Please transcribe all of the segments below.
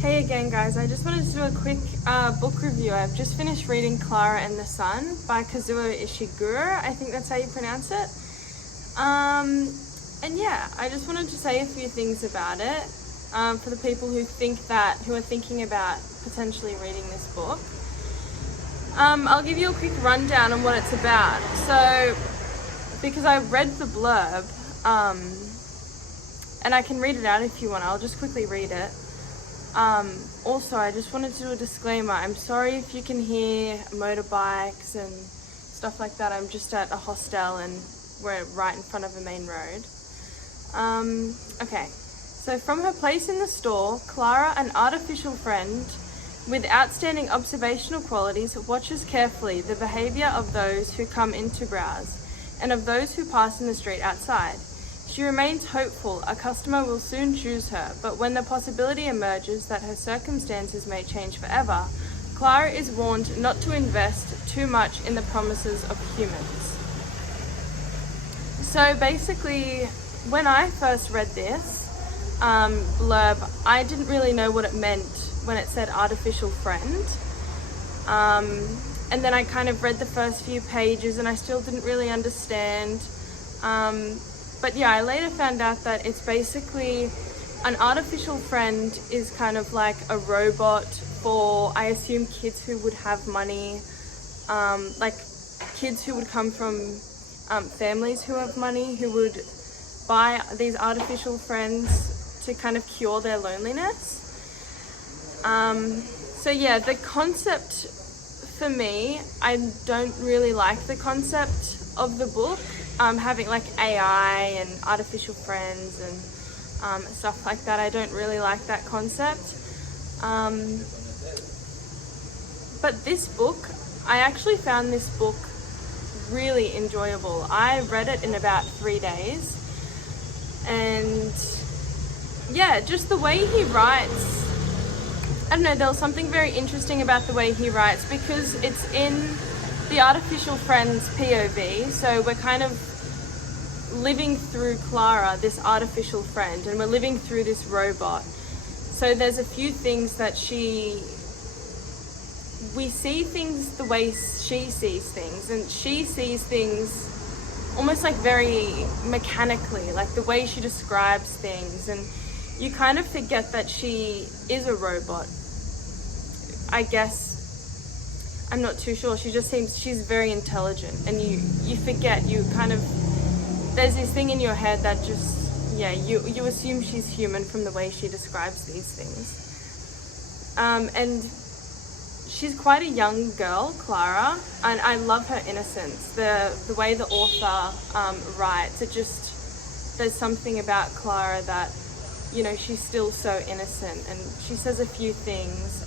Hey again guys, I just wanted to do a quick book review. I've just finished reading Klara and the Sun by Kazuo Ishiguro, I think that's how you pronounce it. And yeah, I just wanted to say a few things about it for the people who are thinking about potentially reading this book. I'll give you a quick rundown on what it's about. So, because I read the blurb, and I can read it out if you want, I'll just quickly read it. Also, I just wanted to do a disclaimer. I'm sorry if you can hear motorbikes and stuff like that. I'm just at a hostel and we're right in front of a main road. Okay, so from her place in the store, Klara, an artificial friend with outstanding observational qualities, watches carefully the behavior of those who come in to browse and of those who pass in the street outside. She remains hopeful a customer will soon choose her, but when the possibility emerges that her circumstances may change forever, Klara is warned not to invest too much in the promises of humans. So basically, when I first read this blurb, I didn't really know what it meant when it said artificial friend. And then I kind of read the first few pages and I still didn't really understand. But yeah, I later found out that it's basically an artificial friend is kind of like a robot for, I assume, kids who would have money, like kids who would come from families who have money, who would buy these artificial friends to kind of cure their loneliness. So yeah, the concept for me, I don't really like the concept of the book. Having like AI and artificial friends and stuff like that. I don't really like that concept. But this book, I actually found this book really enjoyable. I read it in about 3 days. And yeah, just the way he writes, I don't know, there was something very interesting about the way he writes because it's in the artificial friend's POV, so we're kind of living through Klara, this artificial friend, and we're living through this robot. So there's a few things that we see things the way she sees things, and she sees things almost like very mechanically, like the way she describes things, and you kind of forget that she is a robot. I guess, I'm not too sure, she's very intelligent, and you forget, there's this thing in your head that just, yeah, you assume she's human from the way she describes these things. And she's quite a young girl, Klara, and I love her innocence. The way the author writes, there's something about Klara that, you know, she's still so innocent, and she says a few things,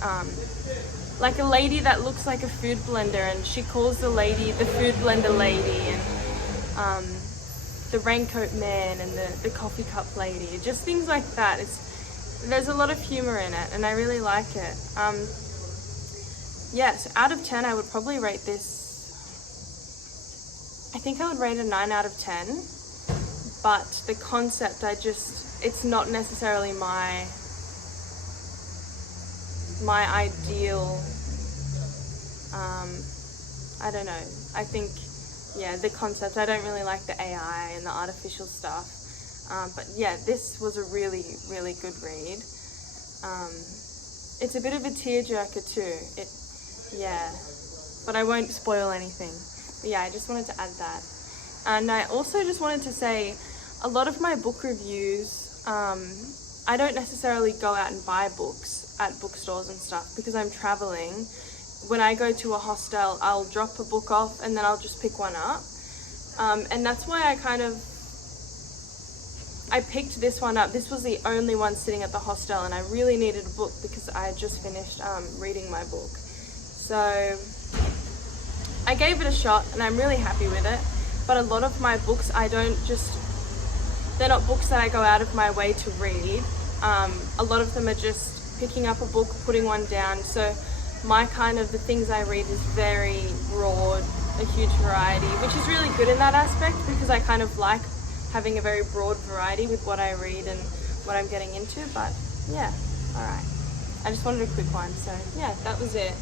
like a lady that looks like a food blender, and she calls the lady the food blender lady, and the raincoat man and the coffee cup lady, just things like that. There's a lot of humor in it, and I really like it. Yeah, so out of 10, I would probably rate this, I think I would rate a 9 out of 10, but the concept, it's not necessarily my ideal, I don't know, I think, yeah, the concept, I don't really like the AI and the artificial stuff, but yeah, this was a really, really good read. It's a bit of a tearjerker too, yeah, but I won't spoil anything. But yeah, I just wanted to add that. And I also just wanted to say, a lot of my book reviews, I don't necessarily go out and buy books at bookstores and stuff because I'm traveling. When I go to a hostel, I'll drop a book off and then I'll just pick one up. And that's why I picked this one up. This was the only one sitting at the hostel, and I really needed a book because I had just finished reading my book. So I gave it a shot and I'm really happy with it. But a lot of my books, they're not books that I go out of my way to read. A lot of them are just picking up a book, putting one down. So the things I read is very broad, a huge variety, which is really good in that aspect because I kind of like having a very broad variety with what I read and what I'm getting into. But yeah, all right. I just wanted a quick one. So yeah, that was it.